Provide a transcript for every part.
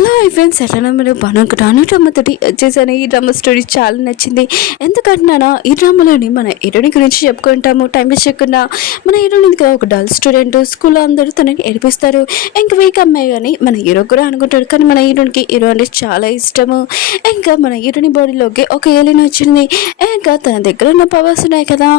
Hello friends, ఎలా మీరు బాగున్నాను. డ్రామాతోటి వచ్చేసాను. ఈ డ్రామా స్టోరీ చాలా నచ్చింది. ఎందుకంటున్నానా, ఈ డ్రామాలోని మన హీరోని గురించి చెప్పుకుంటాము. టైం వేస్ట్ చేయకుండా మన హీరోని కదా ఒక డల్ స్టూడెంట్, స్కూల్లో అందరూ తనని ఏడిపిస్తారు. ఇంక వీక్ అమ్మాయి కానీ మన హీరో కూడా అనుకుంటాడు. కానీ మన హీరోనికి హీరో అంటే చాలా ఇష్టము. ఇంకా మన హీరోని బాడీలోకి ఒక ఏలియన్ వచ్చింది. ఇంకా తన దగ్గర ఉన్న పవర్స్ ఉన్నాయి కదా,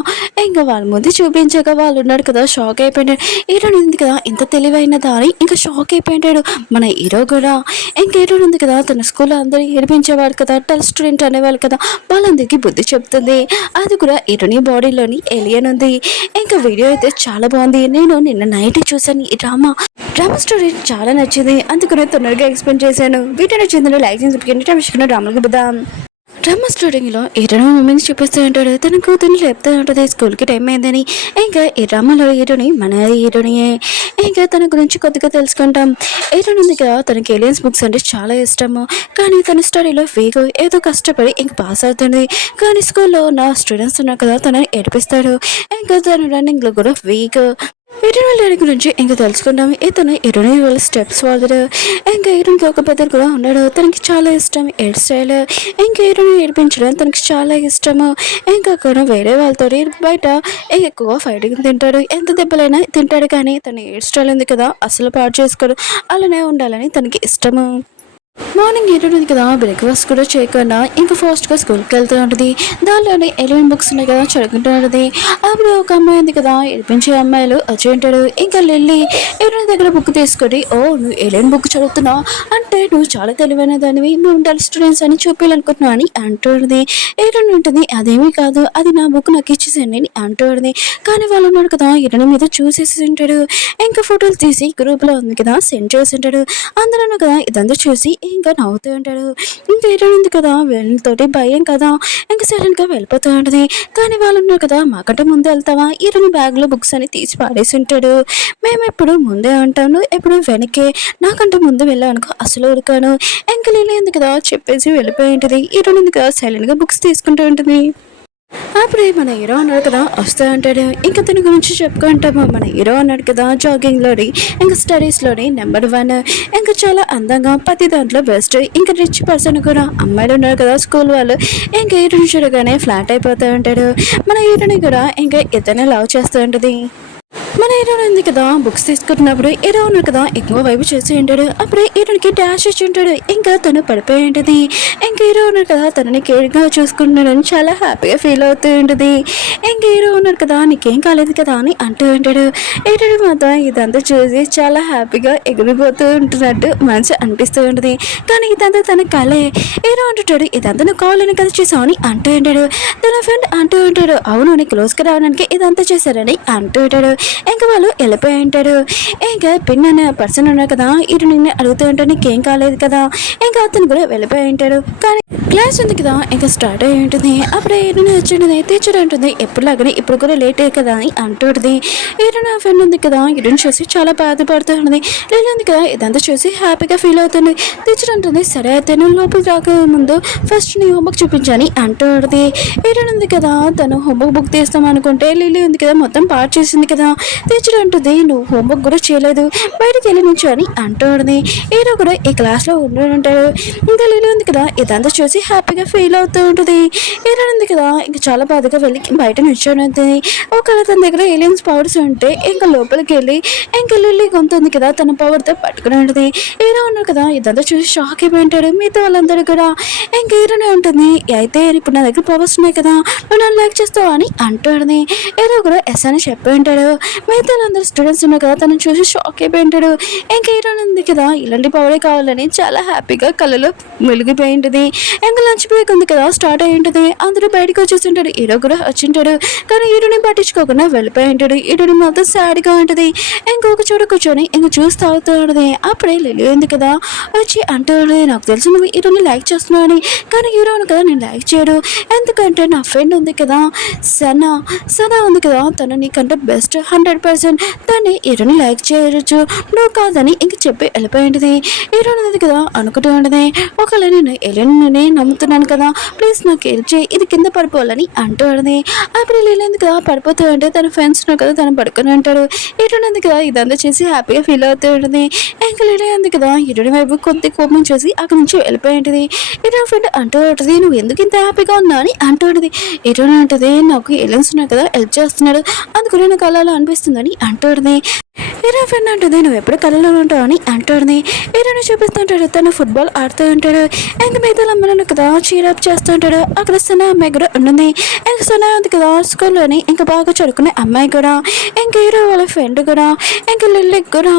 ఇంకా వాళ్ళ ముందు చూపించాక వాళ్ళు ఉన్నాడు కదా, షాక్ అయిపోయాడు. హీరోని ఉంది కదా ఇంత తెలివైనదా అని ఇంకా షాక్ అయిపోయాడు మన హీరో కూడా. ఇంకేటో ఉంది కదా, తన స్కూల్లో అందరూ ఏడిపించేవాడు కదా, టల్ స్టూడెంట్ అనేవాళ్ళు కదా, వాళ్ళందరికీ బుద్ధి చెప్తుంది. అది కూడా హీరోని బాడీలోని ఏలియన్ ఉంది. ఇంకా వీడియో అయితే చాలా బాగుంది. నేను నిన్న నైట్ చూసాను. ఈ డ్రామా స్టోరీ చాలా నచ్చింది, అందుకనే తొందరగా ఎక్స్ప్లెయిన్ చేశాను. వీడియో నచ్చిందని లైక్ చేసి డ్రామాలకు పోదాం. డ్రామా స్టోరీలో హీరోని మూమెంట్స్ చూపిస్తూ ఉంటాడు. తన కూతుర్ని లేపుతూ ఉంటుంది స్కూల్కి టైం అయిందని. ఇంకా ఈ డ్రామాలో హీరోని మన హీరోనియే. ఇంకా తన గురించి కొద్దిగా తెలుసుకుంటాం. హీరోని ఉంది కదా, తనకి ఏలియన్స్ బుక్స్ అంటే చాలా ఇష్టము. కానీ తన స్టడీలో వీక్, ఏదో కష్టపడి ఇంక పాస్ అవుతుంది. కానీ స్కూల్లో ఉన్న స్టూడెంట్స్ ఉన్నారు కదా, తనని ఏడిపిస్తాడు. ఇంకా తను రన్నింగ్లో కూడా వీక్. హీరోని గురించి ఇంకా తెలుసుకుంటాం. ఇతను హీరోని వాళ్ళ స్టెప్స్ వాడతాడు. ఇంకా హీరోనికి ఒక పెద్ద కూడా ఉన్నాడు. తనకి చాలా ఇష్టం హెయిర్ స్టైల్. ఇంకా హీరోని ఏడిపించడం తనకి చాలా ఇష్టము. ఇంకా కూడా వేరే వాళ్ళతో బయట ఎక్కువ ఫైటింగ్ తింటాడు. ఎంత దెబ్బలైనా తింటాడు. కానీ తన హెయిర్ స్టైల్ ఉంది కదా, అసలు పాడు చేసుకోడు. అలానే ఉండాలని తనకి ఇష్టము. మార్నింగ్ హీరోని కదా బ్రేక్ఫాస్ట్ కూడా చేయకుండా ఇంకా ఫాస్ట్గా స్కూల్కి వెళ్తూ ఉంటుంది. దానిలోనే ఎలివెన్ బుక్స్ ఉన్నాయి కదా, చదువుకుంటూ ఉంటుంది. అప్పుడు ఒక అమ్మాయి ఉంది కదా, ఏడిపించే అమ్మాయిలు వచ్చి ఉంటాడు. ఇంకా వెళ్ళి హీరోని దగ్గర బుక్ తీసుకొని, ఓ నువ్వు ఎలివెన్ బుక్ చదువుతున్నావు అంటే నువ్వు చాలా తెలివైన దానివి, నువ్వు ఉండాలి స్టూడెంట్స్ అని చూపించాలనుకుంటున్నావు అని అంటుంది. హీరోని ఉంటుంది, అదేమీ కాదు, అది నా బుక్ నాకు ఇచ్చేసేయండి అని అంటుంది. కానీ వాళ్ళు ఉన్నాడు కదా, హీరోని మీద చూసేసి ఉంటాడు. ఇంకా ఫోటోలు తీసి గ్రూప్లో ఉంది కదా సెండ్ చేసి ఉంటాడు. అందరూ కదా ఇదంతా చూసి ఇంకా నవ్వుతూ ఉంటాడు. ఇంకా హీరోయిన్ ఉంది కదా, వీళ్ళతోటి భయం కదా, ఇంకా సడన్గా వెళ్ళిపోతూ ఉంటుంది. కానీ వాళ్ళు ఉన్నారు కదా, మాకంటే ముందు వెళ్తావా, హీరోయిన్ బ్యాగ్లో బుక్స్ అని తీసి పాడేసి ఉంటాడు. మేము ఎప్పుడు ముందే అంటాను, ఎప్పుడు వెనకే, నాకంటే ముందు వెళ్ళానుకో అసలు ఉరకాను. ఇంకా లీల ఉంది కదా చెప్పేసి వెళ్ళిపోయి ఉంటుంది. హీరోయిన్ ఉంది కదా సైలెంట్గా బుక్స్ తీసుకుంటూ ఉంటుంది. అప్పుడే మన హీరో అన్నాడు కదా వస్తా అంటాడు. ఇంకా తన గురించి చెప్పుకుంటాము. మన హీరో అన్నాడు కదా, జాగింగ్లోని ఇంకా స్టడీస్లోని నెంబర్ 1, ఇంకా చాలా అందంగా ప్రతి దాంట్లో బెస్ట్. ఇంకా రిచ్ పర్సన్ కూడా అమ్మాయిలు ఉన్నారు కదా స్కూల్ వాళ్ళు. ఇంకా హీరోని చూడగానే ఫ్లాట్ అయిపోతూ ఉంటాడు. మన హీరోని కూడా ఇంకా ఇతనే లవ్ చేస్తూ ఉంటుంది. మన హీరోని ఉంది కదా బుక్స్ తీసుకుంటున్నప్పుడు హీరో ఉన్నాడు కదా ఎక్కువ వైపు చేసి ఉంటాడు. అప్పుడే హీరోనికి డాష్ ఇచ్చి ఉంటాడు. ఇంకా తను పడిపోయి ఉంటుంది. ఇంకా హీరో ఉన్నాడు కదా తనని కేర్గా చూసుకుంటున్నాడని చాలా హ్యాపీగా ఫీల్ అవుతూ ఉంటుంది. ఇంకా హీరో ఉన్నాడు కదా నీకేం కాలేదు కదా అని అంటూ ఉంటాడు. హీరోని మాత్రం ఇదంతా చూసి చాలా హ్యాపీగా ఎగిరిపోతూ ఉంటున్నట్టు మనసు అనిపిస్తూ ఉంటుంది. కానీ ఇదంతా తన కలే. హీరో అంటుంటాడు, ఇదంతా నువ్వు కావాలని కదా చేసావు అని అంటూ ఉంటాడు. తన ఫ్రెండ్ అంటూ ఉంటాడు, అవును నీ క్లోజ్గా రావడానికి ఇదంతా చేశారని అంటూ ఉంటాడు. ఇంకా వాళ్ళు వెళ్ళిపోయి ఉంటాడు. ఇంకా పిన్ అనే పర్సన్ ఉన్నారు కదా, ఇటు నిన్ను అడుగుతూ ఉంటాడు నీకేం కాలేదు కదా. ఇంకా అతను కూడా వెళ్ళిపోయి ఉంటాడు. కానీ క్లాస్ ఉంది కదా ఇంకా స్టార్ట్ అయి ఉంటుంది. అప్పుడే ఈరోజు వచ్చింది టీచర్ ఉంటుంది, ఎప్పుడులాగానే ఇప్పుడు కూడా లేట్ అయ్యి కదా అని అంటుంది. ఈరోజు నా ఫ్రెండ్ ఉంది కదా, ఈరోజు చూసి చాలా బాధపడుతూ ఉంటుంది. లేదు ఉంది కదా ఇదంతా చూసి హ్యాపీగా ఫీల్ అవుతుంది. టీచర్ అంటుంది, సరే అయితే నువ్వు లోపలికి రాక ముందు ఫస్ట్ నీ హోంవర్క్ చూపించని అంటుంది. ఈరోజు ఉంది కదా తను హోంవర్క్ బుక్ తీస్తాం అనుకుంటే లిల్లీ ఉంది కదా మొత్తం పాడు చేసింది కదా. టీచర్ అంటుంది, నువ్వు హోంవర్క్ కూడా చేయలేదు, బయటకు వెళ్ళి నుంచి అని అంటుంది. హీరో కూడా ఈ క్లాస్లో ఉండి ఉంటాడు. ఇంకా లిల్లీ ఉంది కదా ఇదంతా చూసి హ్యాపీగా ఫీల్ అవుతూ ఉంటుంది. హీరో ఉంది కదా ఇంకా చాలా బాధగా వెళ్ళి బయట నిల్చొని ఉంటుంది. ఒకవేళ తన దగ్గర ఏలియన్స్ పవర్స్ ఉంటే ఇంకా లోపలికి వెళ్ళి ఇంకా లిల్లీ గొంతు ఉంది కదా తన పవర్తో పట్టుకుని ఉంటుంది. హీరో ఉన్నాడు కదా ఇదంతా చూసి షాక్ అయిపోయి ఉంటాడు. మిగతా వాళ్ళందరూ కూడా ఇంకా హీరోనే ఉంటుంది, అయితే ఇప్పుడు నా దగ్గర పవర్స్ ఉన్నాయి కదా నువ్వు నన్ను లైక్ చేస్తావు అని అంటుంది. హీరో కూడా ఎస్ అని చెప్పి ఉంటాడు. మిగతా అందరూ స్టూడెంట్స్ ఉన్నారు కదా తనను చూసి షాక్ అయిపోయి ఉంటాడు. ఇంకా హీరోయిన్ ఉంది కదా ఇలాంటి పవరే కావాలని చాలా హ్యాపీగా కళ్ళలో వెలిగిపోయి ఉంటుంది. ఇంకా లంచ్ బ్రేక్ ఉంది కదా స్టార్ట్ అయి ఉంటుంది. అందరూ బయటకు వచ్చేస్తుంటాడు. హీరో కూడా వచ్చింటాడు. కానీ హీరోని పట్టించుకోకుండా వెళ్ళిపోయి ఉంటాడు. హీరోని మాత్రం సాడ్గా ఉంటుంది. ఇంకొక చోట కూర్చొని ఇంక చూస్తూ అవుతూ ఉంటుంది. అప్పుడే లిల్లీ ఉంది కదా వచ్చి అంటాడు, నాకు తెలిసి నువ్వు హీరోని లైక్ చేస్తున్నావు అని. కానీ హీరోని కదా నేను లైక్ చేయడు, ఎందుకంటే నా ఫ్రెండ్ ఉంది కదా సనా ఉంది కదా తను నీకంటే బెస్ట్ 100% పర్సన్ దాన్ని హీరోని లైక్ చేయొచ్చు నువ్వు కాదని ఇంక చెప్పి వెళ్ళిపోయింది. హీరోని ఉంది కదా అనుకుంటూ ఉండదు, ఒకవేళ నేను ఎలియన్ని నమ్ముతున్నాను కదా, ప్లీజ్ నాకు హెల్ప్ చేయి, ఇది కింద పడిపోవాలని అంటూ ఉండదు. అప్పుడు వెళ్ళింది కదా పడిపోతూ ఉంటే తన ఫ్రెండ్స్ కదా తను పడుకొని ఉంటాడు. హీరోని ఉంది కదా ఇదంతా చేసి హ్యాపీగా ఫీల్ అవుతూ ఉంటుంది. ఇంకా లేడీ ఉంది కదా హీరోని వైపు కొద్ది కోపం చేసి అక్కడి నుంచి వెళ్ళిపోయి ఉంటుంది. హీరో ఫ్రెండ్ అంటూ ఉంటుంది, నువ్వు ఎందుకు ఇంత హ్యాపీగా ఉన్నా అని అంటూ ఉంటుంది. హీరోని అంటుంది, నాకు ఎలియన్స్ ఉన్నాయి కదా హెల్ప్ చేస్తున్నాడు, అందుకని నాకు అలా అనిపిస్తుందని అంటూ ఉంటుంది. హీరో ఫ్రెండ్ అంటుంది, నువ్వు ఎప్పుడు కళలో ఉంటావు అని అంటుంది. హీరోని చూపిస్తుంటాడు, తను ఫుట్బాల్ ఆడుతూ ఉంటాడు. ఇంక మిగతా అమ్మాయిలను కదా చీరప్ చేస్తూ ఉంటాడు. అక్కడ సన్న అమ్మాయి కూడా ఉంటుంది. ఇంక సన్న ఉంది కదా స్కూల్లోని ఇంకా బాగా చదువుకునే అమ్మాయి కూడా, ఇంక హీరో వాళ్ళ ఫ్రెండ్ కూడా, ఇంక లిల్లీ కూడా.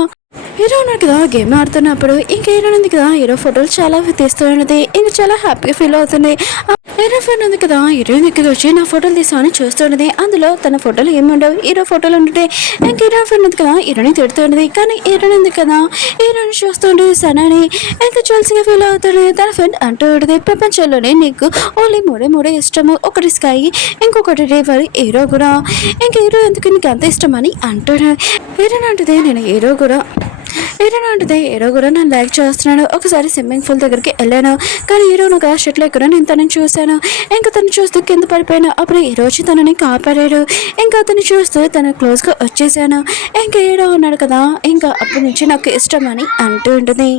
హీరో ఉన్నాడు కదా గేమ్ ఆడుతున్నప్పుడు ఇంక హీరో ఉంది కదా హీరో ఫోటోలు చాలా తీస్తూ ఉన్నది. ఇంక చాలా హ్యాపీగా ఫీల్ అవుతుంది. హీరో ఫ్రెండ్ ఉంది కదా హీరోయిన్ దగ్గర వచ్చి నా ఫోటోలు తీసామని చూస్తున్నది. అందులో తన ఫోటోలు ఏముండవు, హీరో ఫోటోలు ఉంటుంటే ఇంక హీరో ఫ్రెండ్ ఉంది కదా హీరోని తిడుతున్నది. కానీ హీరోయిన్ ఉంది కదా హీరోని చూస్తుండేది సనాని ఇంకా చూల్సిగా ఫీల్ అవుతుంది. తన ఫ్రెండ్ అంటూ ఉంటుంది, ప్రపంచంలోనే నీకు ఓన్లీ మూడే ఇష్టము, ఒకటి స్కై ఇంకొకటి రివర్. హీరో కూడా ఇంక హీరో ఎందుకు నీకు అంత ఇష్టం అని అంటాడు. హీరోయిన్ అంటుంది, నేను హీరో కూడా హీరో కూడా నన్ను లైక్ చేస్తున్నాడు. ఒకసారి స్విమ్మింగ్ పూల్ దగ్గరికి వెళ్ళాను, కానీ హీరో నాకు షర్ట్లో ఎక్కడ నేను తనని చూశాను. ఇంకా తను చూస్తూ కింద పడిపోయాను. అప్పుడు హీరో వచ్చి తనని కాపాడాడు. ఇంకా అతను చూస్తూ తన క్లోజ్గా వచ్చేసాను. ఇంకా హీరో ఉన్నాడు కదా ఇంకా అప్పటి నుంచి నాకు ఇష్టం అని అంటూ ఉంటుంది.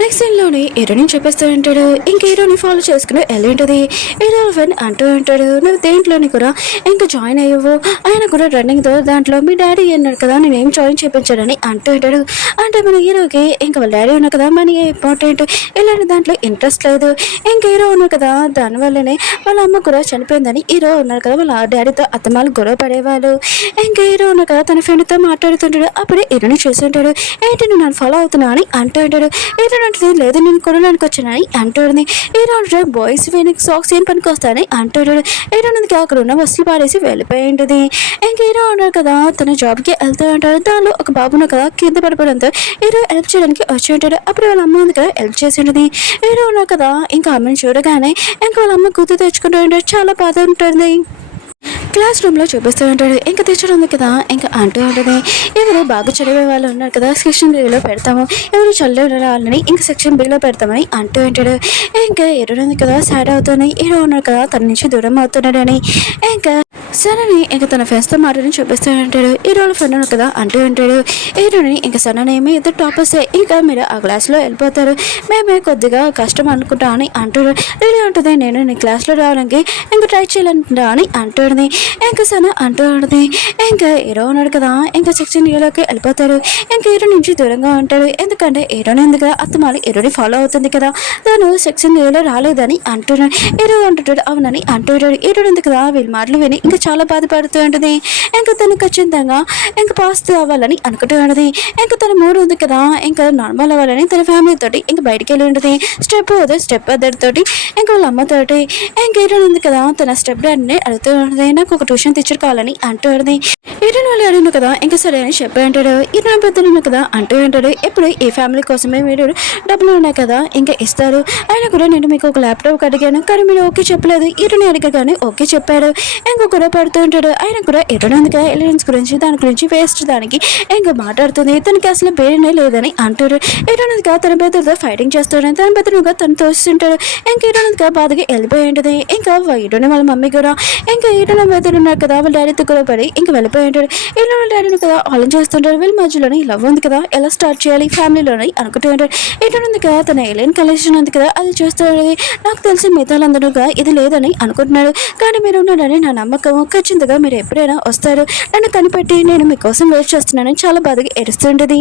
నెక్స్ట్ సీన్లోని హీరోని చెప్పేస్తూ ఉంటాడు. ఇంక హీరోని ఫాలో చేసుకుని వెళ్ళింటుంది. హీరో ఫ్రెండ్ అంటూ ఉంటాడు, నువ్వు దేంట్లోని కూడా ఇంకా జాయిన్ అయ్యవు, ఆయన కూడా రన్నింగ్తో దాంట్లో మీ డాడీ అన్నాడు కదా నేనేం జాయిన్ చేయించాడని అంటూ ఉంటాడు. అంటే మన హీరోకి ఇంకా వాళ్ళ డాడీ ఉన్నారు కదా మనీ ఇంపార్టెంట్, ఇలాంటి దాంట్లో ఇంట్రెస్ట్ లేదు. ఇంక హీరో ఉన్నారు కదా దానివల్లనే వాళ్ళ అమ్మ కూడా చనిపోయిందని హీరో ఉన్నారు కదా వాళ్ళ డాడీతో అత్తమాలు గొడవ పడేవాళ్ళు. ఇంకా హీరో ఉన్నారు కదా తన ఫ్రెండ్తో మాట్లాడుతుంటాడు. అప్పుడే హీరోని చూస్తుంటాడు, ఏంటి నువ్వు నన్ను ఫాలో అవుతున్నా అని అంటూ ఉంటాడు. హీరో లేదు నేను కొనడానికి వచ్చానని అంటుంది. హీరో బాయ్స్ వేనికి సాక్స్ ఏం పనికి వస్తాయని అంటాడు. హీరోకి అక్కడ ఉన్న వస్తువులు పాడేసి వెళ్ళిపోయి ఉంటుంది. ఇంక హీరో ఉన్నారు కదా తన జాబ్కి వెళ్తూ ఉంటాడు. దానిలో ఒక బాబును కదా కింద పడిపోవడంతో హీరో హెల్ప్ చేయడానికి వచ్చి ఉంటాడు. అప్పుడు వాళ్ళ అమ్మ ఉంది కదా హెల్ప్ చేసి ఉంటుంది. హీరో ఉన్నారు కదా ఇంకా అమ్మని చూడగానే ఇంకా వాళ్ళ అమ్మ గుర్తు తెచ్చుకుంటూ ఉంటాడు. చాలా బాధ ఉంటుంది. క్లాస్ రూమ్లో చూపిస్తూ ఉంటాడు. ఇంకా టీచర్ ఉంది కదా ఇంకా అంటూ ఉంటుంది, ఎవరు బాగా చదివే వాళ్ళు ఉన్నారు కదా సెక్షన్ బిలో పెడతాము, ఎవరు చల్లే వాళ్ళని ఇంకా సెక్షన్ బిలో పెడతామని అంటూ ఉంటాడు. ఇంకా హీరో ఉంది కదా సాడ్ అవుతుంది. హీరో ఉన్నారు కదా తన నుంచి దూరం అవుతున్నాడని ఇంకా సనని ఇంకా తన ఫ్రెండ్స్తో మాట్లాడి చూపిస్తూ ఉంటాడు. హీరోల ఫ్రెండ్ ఉన్నారు కదా అంటూ ఉంటాడు. హీరోని ఇంకా సననేమి ఇద్దరు టాపర్స్ ఇంకా మీరు ఆ క్లాస్లో వెళ్ళిపోతారు, మేమే కొద్దిగా కష్టం అనుకుంటా అని అంటాడు. రీలీ ఉంటుంది, నేను నీ క్లాస్లో రావడానికి ఇంకా ట్రై చేయాలనుకుంటా అని అంటాడు. ఇంకా సన అంటూ ఉంటుంది. ఇంకా హీరో ఉన్నాడు కదా ఇంకా సెక్షన్ హీరోకి వెళ్ళిపోతాడు. ఇంకా హీరో నుంచి దూరంగా ఉంటాడు. ఎందుకంటే హీరోని ఎందుకు అత్తమాలి హీరోని ఫాలో అవుతుంది కదా, తను సెక్షన్ హీరోలో రాలేదని అంటున్నాడు. హీరో అంటుంటాడు అవునని అంటుంటాడు. హీరో ఎందుకు కదా వీళ్ళ మాటలు విని ఇంకా చాలా బాధపడుతూ ఉంటుంది. ఇంకా తను ఖచ్చితంగా ఇంకా పాస్ అవ్వాలని అనుకుంటూ ఉంటుంది. ఇంకా తన మూడు ఉంది కదా ఇంకా నార్మల్ అవ్వాలని తన ఫ్యామిలీ తోటి ఇంకా బయటికి వెళ్ళి ఉంటుంది. స్టెప్ అదర్ తోటి ఇంకా వాళ్ళ అమ్మతోటి. ఇంకా హీరో ఉంది కదా తన స్టెప్ డాడీని అడుగుతూ ఉంటుంది, నాకు ఒక ట్యూషన్ టీచర్ కావాలని అంటూ ఉంటుంది. హీరోయిన్ వాళ్ళు అడిగిన కదా ఇంకా సరే అని చెప్పి అంటాడు. హీరోయిన్ పెద్దలు కదా అంటూ ఉంటాడు, ఎప్పుడు ఈ ఫ్యామిలీ కోసమే మీరు డబ్బులు ఉన్నాయి కదా ఇంకా ఇస్తారు, ఆయన కూడా నేను మీకు ఒక ల్యాప్టాప్ అడిగాను కానీ మీరు ఓకే చెప్పలేదు, హీరోని అడిగగానే ఓకే చెప్పాడు. ఇంకా కూడా పడుతూ ఉంటాడు. ఆయన కూడా హీరోయిన్ ఉంది కదా ఎలియన్స్ గురించి దాని గురించి వేస్ట్ దానికి ఇంకా మాట్లాడుతుంది. తనకి అసలు పేరునే లేదని అంటాడు. హీరోయిన్ కదా తన పెద్దలతో ఫైటింగ్ చేస్తాడు. తన పెద్దలుగా తను తోస్తుంటాడు. ఇంకా హీరోయిన్ కదా బాధగా వెళ్ళిపోయి ఉంటుంది. ఇంకా హీరోయిన్ వాళ్ళ మమ్మీ కూడా ఇంకా హీరోయిన్ పెద్దలు ఉన్నారు కదా వాళ్ళ డాడీతో కూడా పడి ఇంకా వెళ్ళిపోయి ఉంటాడు. హీరో వాళ్ళ డాడీని కదా ఆలోచన చేస్తుంటాడు. వీళ్ళ మధ్యలోనే లవ్ ఉంది కదా ఎలా స్టార్ట్ చేయాలి ఫ్యామిలీలోని అనుకుంటూ ఉంటాడు. హీరోయిన్ ఉంది కదా తన ఎలియన్ కలెక్షన్ ఉంది కదా అది చూస్తాడు. నాకు తెలిసి మిగతాలందరూగా ఇది లేదని అనుకుంటున్నాడు, కానీ మీరు ఉన్నాడని నా నమ్మకం, ఖచ్చితంగా మీరు ఎప్పుడైనా వస్తారు, నన్ను కనిపెట్టి నేను మీకోసం వెయిట్ చేస్తున్నానని చాలా బాధగా ఏడుస్తుంటది.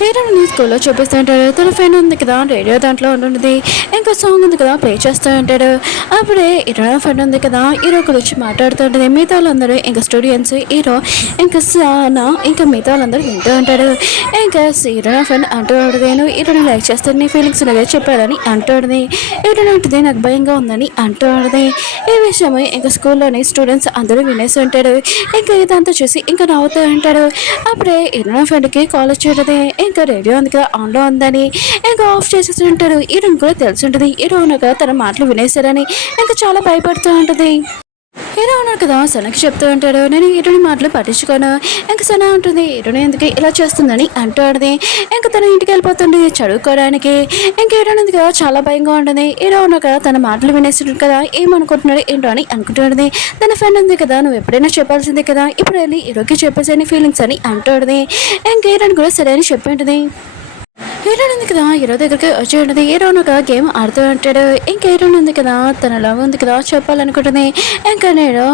హీరోని స్కూల్లో చూపిస్తుంటాడు. తన ఫ్రెండ్ ఉంది కదా రేడియో దాంట్లో ఉంటుంది. ఇంకా సాంగ్ ఉంది కదా ప్లే చేస్తూ ఉంటాడు. అప్పుడే హీరో ఫ్రెండ్ ఉంది కదా హీరో గురించి మాట్లాడుతుంటుంది. మిగతా వాళ్ళందరూ ఇంకా స్టూడెంట్స్ హీరో ఇంకా సానా ఇంకా మిగతా వాళ్ళందరూ వింటూ ఉంటాడు. ఇంకా హీరో ఫ్రెండ్ అంటూ ఉంటుంది, నేను హీరోని లైక్ చేస్తాను నీ ఫీలింగ్స్ నాగే చెప్పాడని అంటుంది. హీరోని ఉంటుంది నాకు భయంగా ఉందని అంటూ ఉంటుంది. ఈ విషయం ఇంకా స్కూల్లోని స్టూడెంట్స్ అందరూ వినేసి ఉంటాడు. ఇంకా ఇదంతా చూసి ఇంకా నవ్వుతూ ఉంటాడు. అప్పుడే హీరో ఫ్రెండ్కి కాల్ వచ్చి ఉంటుంది. ఇంకా రేడియో అందుకే ఆన్లో ఉందని ఇంకా ఆఫ్ చేసేసి ఉంటాడు. హీరోని కూడా తెలిసి ఉంటుంది హీరో అనగా తన మాటలు వినేశారని ఇంకా చాలా భయపడుతూ ఉంటుంది. హీరో ఉన్నారు కదా సనకి చెప్తూ ఉంటాడు, నేను హీరోని మాటలు పట్టించుకోను. ఇంక సన ఉంటుంది, హీరోని ఎందుకు ఇలా చేస్తుందని అంటూ ఉంటుంది. ఇంక తన ఇంటికి వెళ్ళిపోతుంది చదువుకోవడానికి. ఇంక హీరోని ఉంది కదా చాలా భయంగా ఉంటుంది. హీరో ఉన్నారు కదా తన మాటలు వినేస్తుంది కదా, ఏమనుకుంటున్నాడు ఏంటో అని అనుకుంటుంది. తన ఫ్రెండ్ ఉంది కదా, నువ్వు ఎప్పుడైనా చెప్పాల్సిందే కదా, ఇప్పుడు వెళ్ళి హీరోకి చెప్పేసి ఫీలింగ్స్ అని అంటుంది. ఇంక హీరోని కూడా సరే అని చెప్పి ఉంటుంది. హీరో ఉంది కదా హీరో దగ్గరికి వచ్చి ఉంటుంది. హీరోను ఒక గేమ్ ఆడుతూ ఉంటాడు. ఇంకా హీరోన్ ఉంది కదా తన లవ్ ఉంది కదా చెప్పాలనుకుంటుంది. ఇంకా నేను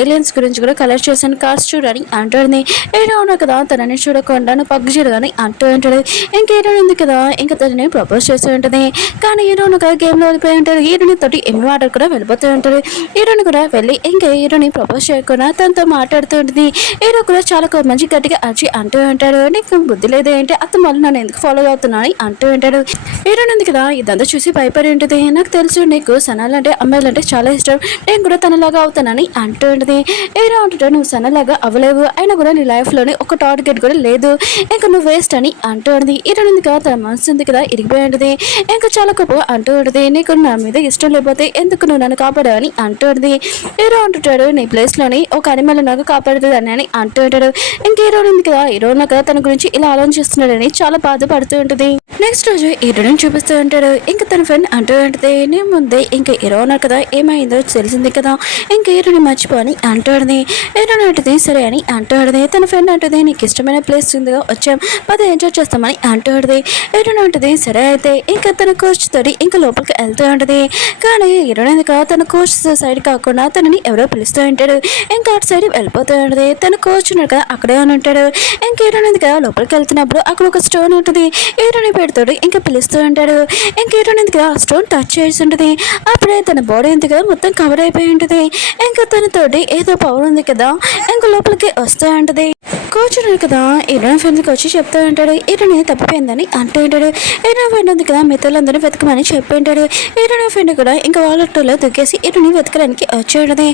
ఏలియన్స్ గురించి కూడా కలెక్ట్ చేశాను, కార్స్ చూడని అంటుంది. హీరో ఉన్నా కదా తనని చూడకుండా నువ్వు పగ్గు చూడని అంటూ ఉంటాడు. ఇంకా హీరోన్ ఉంది కదా ఇంకా తనని ప్రపోజ్ చేస్తూ ఉంటుంది. కానీ హీరోన్ ఒక గేమ్లో వెళ్ళిపోయి ఉంటాడు. హీరోని తోటి ఎమ్మి వాటర్ కూడా వెళ్ళిపోతూ ఉంటాడు. హీరోని కూడా వెళ్ళి ఇంకా హీరోని ప్రపోజ్ చేయకుండా తనతో మాట్లాడుతూ ఉంటుంది. హీరో కూడా చాలా మంచి గట్టిగా అరిచి అంటూ ఉంటాడు, నీకు బుద్ధి లేదు ఏంటి అత్త మళ్ళీ నన్ను ఎందుకు ఫాలో అవుతున్నాను అంటూ ఉంటాడు. హీరోయిన్ ఉంది కదా ఇదంతా చూసి భయపడి ఉంటుంది. నాకు తెలుసు నీకు సనాలంటే అమ్మాయిలంటే చాలా ఇష్టం, నేను కూడా తనలాగా అవుతానని అంటూ ఉంటుంది. హీరో అంటుంటే నువ్వు సనలాగా అవ్వలేవు, అయినా కూడా నీ లైఫ్లోని ఒక టార్గెట్ కూడా లేదు, ఇంకా నువ్వు వేస్ట్ అని అంటూ ఉంటుంది. హీరోయిన్ ఉంది కదా తన మనసు ఉంది కదా ఇరిగిపోయి ఉంటుంది. ఇంకా చాలా కోపం అంటూ ఉంటుంది, నీకు నా మీద ఇష్టం లేకపోతే ఎందుకు నువ్వు నన్ను కాపాడావని అంటూ ఉంటుంది. హీరో అంటుంటాడు నీ ప్లేస్లోని ఒక అనిమల్ నాకు కాపాడుతుందని అని అంటూ ఉంటాడు. ఇంకా హీరోయిన్ ఉంది కదా హీరోయిన్ కదా తన గురించి ఇలా ఆలోచిస్తున్నాడని చాలా బాధపడుతూ ఉంటుంది. నెక్స్ట్ రోజు హీరోని చూపిస్తూ ఉంటాడు. ఇంకా తన ఫ్రెండ్ అంటూ ఉంటుంది, నేను ముందే ఇంకా హీరో ఉన్నారు కదా ఏమైందో తెలిసింది కదా, ఇంకా హీరోని మర్చిపోని అంటుంది. హీరోని అంటుంది సరే అని అంటుంది. తన ఫ్రెండ్ అంటుంది నీకు ఇష్టమైన ప్లేస్ ఉందిగా వచ్చాం, పది ఎంజాయ్ చేస్తామని అంటుంది. హీరోని ఉంటుంది సరే అయితే ఇంకా తన కోచ్ తోటి ఇంకా లోపలికి వెళ్తూ ఉంటుంది. కానీ హీరోని ఎందుకు తన కోచ్ సైడ్ కాకుండా తనని ఎవరో పిలుస్తూ ఉంటాడు. ఇంకా అటు సైడ్ వెళ్ళిపోతూ ఉంటుంది. తన కోచ్ ఉన్నాడు కదా అక్కడే అని ఉంటాడు. ఇంకా హీరోని ఎందుకు లోపలికి వెళ్తున్నప్పుడు అక్కడ ఒక స్టోన్ ఉంటుంది. హీరోని పెడతాడు ఇంకా పిలుస్తూ ఉంటాడు. ఇంకా హీరోని ఎందుకు ఆ స్టోన్ టచ్ చేసి ఉంటుంది. అప్పుడే తన బాడీ ఎందుకు మొత్తం కవర్ అయిపోయి ఉంటుంది. ఇంకా తనతోటి ఏదో పవర్ ఉంది కదా ఇంకా లోపలికి వస్తూ ఉంటుంది. కూర్చున్నాడు కదా హీరోయిన్ ఫ్రెండ్కి వచ్చి చెప్తూ ఉంటాడు, హీరోయిన్ తప్పిపోయిందని అంటూ ఉంటాడు. హీరోయిన్ ఫ్రెండ్ ఉంది కదా మిత్రులందరూ వెతకమని చెప్పి ఉంటాడు. హీరోయిన్ ఫ్రెండ్ కూడా ఇంకా వాళ్ళలో దుక్కేసి హీరోయిన్ వెతకడానికి వచ్చి ఉంటుంది.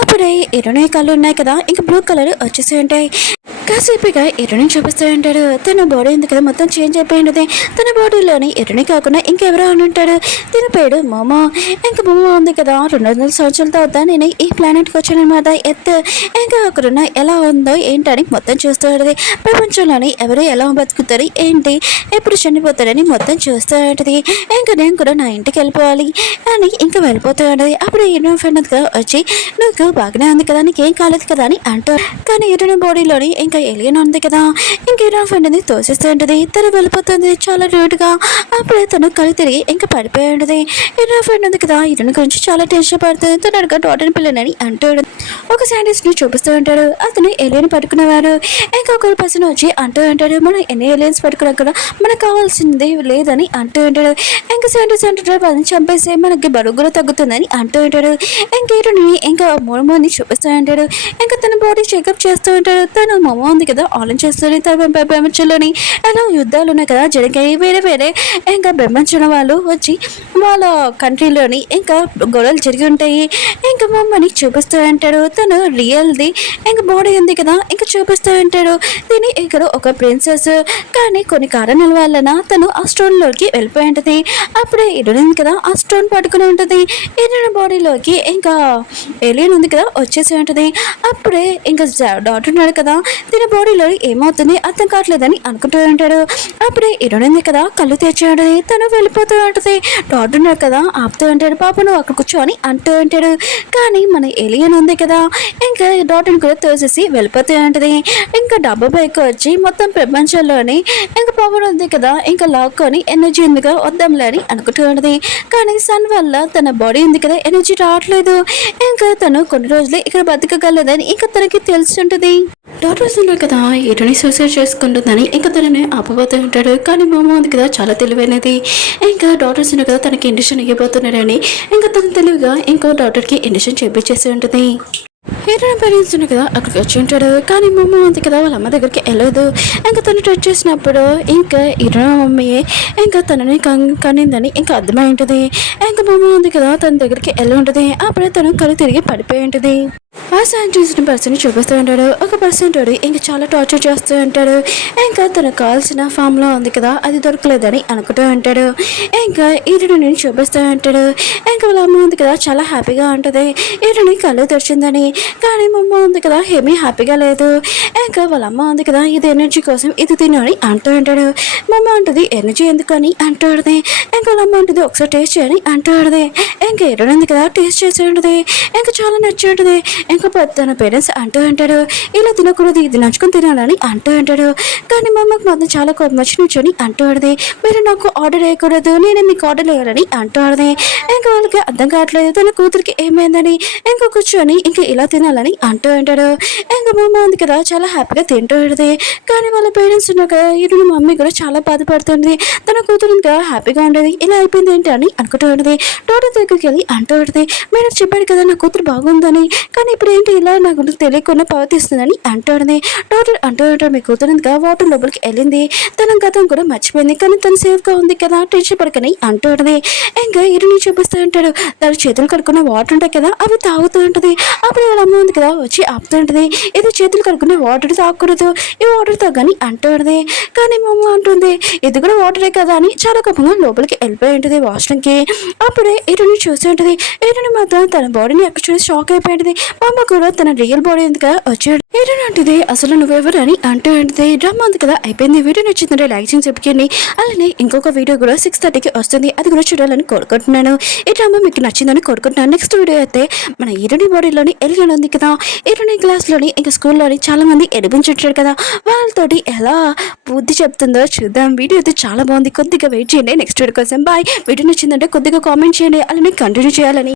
అప్పుడే హీరోయిన్ కళ్ళు ఉన్నాయి కదా ఇంకా బ్లూ కలర్ వచ్చేసి ఉంటాయి. కాసేపుగా హీరోయిన్ చూపిస్తూ ఉంటాడు. తన బాడీ ఉంది కదా మొత్తం చేంజ్ అయిపోయి ఉంటుంది. తన బాడీలోని హీరోయిన్ కాకుండా ఇంకెవరో అని ఉంటాడు. దీని పేరు మోమో. ఇంకా మోమో ఉంది కదా 200 సంవత్సరాల తర్వాత నేను ఈ ప్లానెట్కి వచ్చానమాట ఎత్. ఇంకా అక్కడున్న ఎలా ఉందో ఏంటని మొత్తం చూస్తూ ఉంటుంది. ప్రపంచంలోని ఎవరు ఎలా బతుకుతారు ఏంటి ఎప్పుడు చనిపోతారని మొత్తం చూస్తూ ఉంటుంది. ఇంకా నేను కూడా నా ఇంటికి వెళ్ళిపోవాలి అని ఇంకా వెళ్ళిపోతూ ఉంటుంది. అప్పుడు హీరోయిన్ ఫ్రెండ్ వచ్చి నువ్వు బాగానే ఉంది కదా నీకేం కాలేదు కదా అని అంటారు. కానీ హీరోయిన్ బాడీలోని ఇంకా ఎలియన్ ఉంది కదా ఇంకా హీరోయిన్ ఫ్రెండ్ ని తోసేస్తూ ఉంటుంది. తను వెళ్ళిపోతుంది చాలా రూట్గా. అప్పుడే తను కళ్ళు తిరిగి ఇంకా పడిపోయి ఉంటుంది. హీరోయిన్ ఫ్రెండ్ ఉంది కదా హీరోయిన్ గురించి చాలా టెన్షన్ పడుతుంది. తను అడుగు డాటర్ పిల్లని అంటాడు. ఒక సైంటిస్ట్ ని చూపిస్తూ ఉంటాడు. అతను ఎలియన్ పట్టుకునేవారు. ఇంకొక పర్సన్ వచ్చి అంటూ ఉంటాడు మనం ఎన్ని ఎలియన్స్ పట్టుకున్నా కూడా మనకు కావాల్సింది లేదని అంటూ ఉంటాడు. ఇంకా సైంటిస్ట్ అంటాడు వాళ్ళని చంపేస్తే మనకి బరువు కూడా తగ్గుతుందని అంటూ ఉంటాడు. ఇంకా హీరోని ఇంకా మోమోని చూపిస్తూ ఉంటాడు. ఇంకా తన బాడీ చెకప్ చేస్తూ ఉంటాడు. తను మోమో ఉంది కదా ఆలోచన చేస్తుంది. తన ప్రపంచంలోని ఎలా యుద్ధాలు ఉన్నాయి కదా జరిగాయి, వేరే వేరే ఇంకా ప్రపంచంలో వాళ్ళు వచ్చి వాళ్ళ కంట్రీలోని ఇంకా గొడవలు జరిగి ఉంటాయి. ఇంకా మమ్మని చూపిస్తూ ఉంటాడు. తను రియల్ది ఇంకా బాడీ ఉంది కదా ఇంకా చూపిస్తూ ఉంటాడు. దీని ఇక్కడ ఒక ప్రిన్సెస్ కానీ కొన్ని కారణాల వలన తను ఆ స్టోన్లోకి వెళ్ళిపోయి ఉంటుంది. అప్పుడే హీరోయిన్ కదా ఆ స్టోన్ పట్టుకుని ఉంటుంది. హీరోయిన్ బాడీలోకి ఇంకా ఏలియన్ ఉంది కదా వచ్చేసి ఉంటుంది. అప్పుడే ఇంకా డాక్టర్ ఉన్నాడు కదా దీని బాడీలో ఏమవుతుంది అర్థం కావట్లేదని అనుకుంటూ ఉంటాడు. అప్పుడే హీరోయిన్ ఉంది కదా కళ్ళు తెచ్చాడు. తను వెళ్ళిపోతూ ఉంటుంది. డాక్టర్ ఉన్నాడు కదా ఆపుతూ ఉంటాడు. పాప నువ్వు అక్కడ కూర్చొని అంటూ ఉంటాడు. కానీ మన ఏలియన్ ఉంది కదా ఇంకా డాక్టర్ని కూడా తోసేసి వెళ్ళిపోతూ ఉంటుంది. ఇంకా డబ్బా పైకి వచ్చి మొత్తం ప్రపంచంలోని ఇంకా పవర్ ఉంది కదా ఇంకా లాక్కొని ఎనర్జీ ఉందిగా వద్దాంలే అని అనుకుంటూ ఉంటుంది. కానీ సన్ వల్ల తన బాడీ ఉంది కదా ఎనర్జీ రావట్లేదు. ఇంకా తను కొన్ని రోజులు ఇక్కడ బతకగలదని ఇంకా తనకి తెలిసి ఉంటుంది. డాక్టర్స్ ఉన్నారు కదా హీరోని సూసైడ్ చేసుకుంటుందని ఇంకా తనని ఆపబోతూ ఉంటాడు. కానీ మోమో ఉంది కదా చాలా తెలివైనది. ఇంకా డాక్టర్స్ ఉన్నారు కదా తనకి ఇండిషన్ ఇవ్వబోతున్నాడని ఇంకా తను తెలివిగా ఇంకో డాక్టర్కి ఇండిషన్ చేపించేసి ఉంటుంది. హీరోయిన్ పేరెంట్స్ ఉన్నారు కదా అక్కడికి వచ్చి ఉంటాడు. కానీ మమ్మీ ఉంది కదా వాళ్ళ అమ్మ దగ్గరికి వెళ్ళదు. ఇంకా తను టచ్ చేసినప్పుడు ఇంకా హీరోయిన్ మమ్మీయే ఇంకా తనని కనిందని ఇంకా అర్థమై ఉంటుంది. ఇంకా మమ్మీ ఉంది కదా తన దగ్గరికి వెళ్ళి ఉంటుంది. అప్పుడే తను కళ్ళు తిరిగి పడిపోయి ఉంటుంది. ఆ సైంటిస్ట్ పర్సన్ చూపిస్తూ ఉంటాడు. ఒక పర్సన్ తోడు ఇంకా చాలా టార్చర్ చేస్తూ ఉంటాడు. ఇంకా తనకు కావాల్సిన ఫామ్లో ఉంది కదా అది దొరకలేదని అనుకుంటూ ఉంటాడు. ఇంకా ఈరుడు నేను చూపిస్తూ ఉంటాడు. ఇంకా వాళ్ళ అమ్మ ఉంది కదా చాలా హ్యాపీగా ఉంటుంది. ఈరుని కళ్ళు తెరిచిందని. కానీ మా అమ్మ ఉంది కదా ఏమీ హ్యాపీగా లేదు. ఇంకా వాళ్ళ అమ్మ ఉంది కదా ఇది ఎనర్జీ కోసం ఇది తిను అని అంటూ ఉంటాడు. మా అమ్మ అంటుంది ఎనర్జీ ఎందుకని అంటూ ఉంటుంది. ఇంకా వాళ్ళ అమ్మ అంటుంది ఒకసారి టేస్ట్ చేయని అంటూ ఉంటుంది. ఇంకా ఈరుడు ఉంది కదా టేస్ట్ చేసి ఉంటుంది. ఇంకా చాలా నచ్చి ఉంటుంది. ఇంకా తన పేరెంట్స్ అంటూ ఉంటాడు ఇలా తినకూడదు ఇది నంచుకొని తినాలని అంటూ ఉంటాడు. కానీ మా అమ్మకి మాత్రం చాలా కోపం వచ్చి నుంచొని అంటూ ఆడది మీరు నాకు ఆర్డర్ వేయకూడదు నేనే మీకు ఆర్డర్ వేయాలని అంటూ ఆడది. ఇంకా వాళ్ళకి అర్థం కావట్లేదు తన కూతురికి ఏమైందని. ఇంకా కూర్చొని ఇంకా ఇలా తినాలని అంటూ ఉంటాడు. ఇంకా మా అమ్మ ఉంది కదా చాలా హ్యాపీగా తింటూ ఉంటుంది. కానీ వాళ్ళ పేరెంట్స్ ఉన్నాక ఇటు మా మమ్మీ కూడా చాలా బాధపడుతుంది. తన కూతురు ఇంకా హ్యాపీగా ఉండేది ఇలా అయిపోయింది ఏంటి అని అనుకుంటూ ఉంటుంది. డాక్టర్ దగ్గరికి వెళ్ళి అంటూ ఉంటుంది మీరు చెప్పాడు కదా నా కూతురు బాగుందని కానీ ఇప్పుడు ఏంటి ఇలా నా గురించి తెలియకుండా ప్రవర్తిస్తుందని అంటాడుది. డాక్టర్ అంటూ ఉంటాడు మీ కూతురుగా వాటర్ లోపలికి వెళ్ళింది తన గతం కూడా మర్చిపోయింది కానీ తను సేఫ్గా ఉంది కదా టెన్షన్ పడకని అంటాడుది. ఇంకా ఇరుని చూపిస్తూ ఉంటాడు తన చేతులు కడుక్కున్న వాటర్ ఉంటాయి కదా అవి తాగుతూ ఉంటుంది. అప్పుడు వాళ్ళ అమ్మ ఉంది కదా వచ్చి ఆపుతూ ఉంటుంది ఇది చేతులు కడుక్కునే వాటర్ తాగకూడదు ఈ వాటర్ తాగని అంటాడుది. కానీ మా అమ్మ అంటుంది ఇది కూడా వాటరే కదా అని చాలా కోపంగా లోపలికి వెళ్ళిపోయి ఉంటుంది వాష్రూమ్కి. అప్పుడే ఇరుని చూసి ఉంటుంది. ఇరుని మాత్రం తన బాడీని అక్కడ చూసి షాక్ అయిపోయింది. మా అమ్మ కూడా తన రియల్ బాడీ ఎందుకు వచ్చాడు ఏంటంటే అసలు నువ్వెవరు అని అంటూ ఉంటుంది. డ్రామా ఉంది కదా అయిపోయింది. వీడియో నచ్చిందంటే లైక్ చేసి చెప్పుకోండి. అలానే ఇంకొక వీడియో కూడా 6:30కి వస్తుంది అది కూడా చూడాలని కోరుకుంటున్నాను. ఈ డ్రామా మీకు నచ్చిందని కోరుకుంటున్నాను. నెక్స్ట్ వీడియో అయితే మన ఇరుని బాడీలోని ఎలిగన్ ఉంది కదా ఇరుని క్లాస్లోని ఇంకా స్కూల్లోని చాలా మంది ఎడిపించారు కదా వాళ్ళతోటి ఎలా బుద్ధి చెప్తుందో చూద్దాం. వీడియో అయితే చాలా బాగుంది. కొద్దిగా వెయిట్ చేయండి నెక్స్ట్ వీడియో కోసం. బాయ్. వీడియో నచ్చిందంటే కొద్దిగా కామెంట్ చేయండి అలానే కంటిన్యూ చేయాలని